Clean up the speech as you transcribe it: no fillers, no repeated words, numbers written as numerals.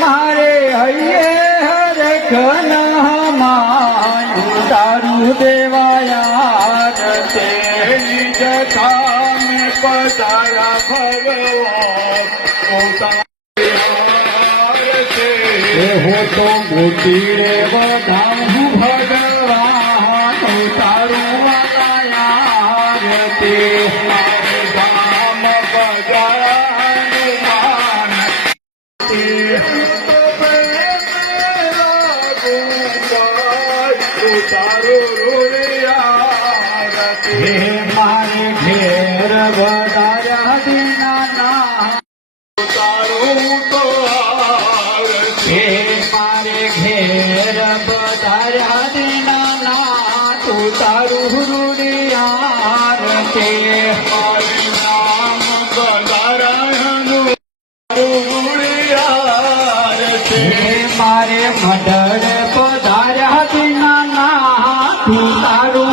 मारे हये हर घन मानु तारू देवाया तेरी जथा में पधारा भगवान हो तो मोती रे बधाऊ भगवान तारू वाला ते धाम बजान मान तारो रोया हे मारे घेर बदाया दीना ना तारो तो हे मारे घेर बदाया दीना ना तू तारू रुड़िया ते हरि नाम बदारायनु रुड़िया हे मारे मडर पधार्या दीना ना तू तारू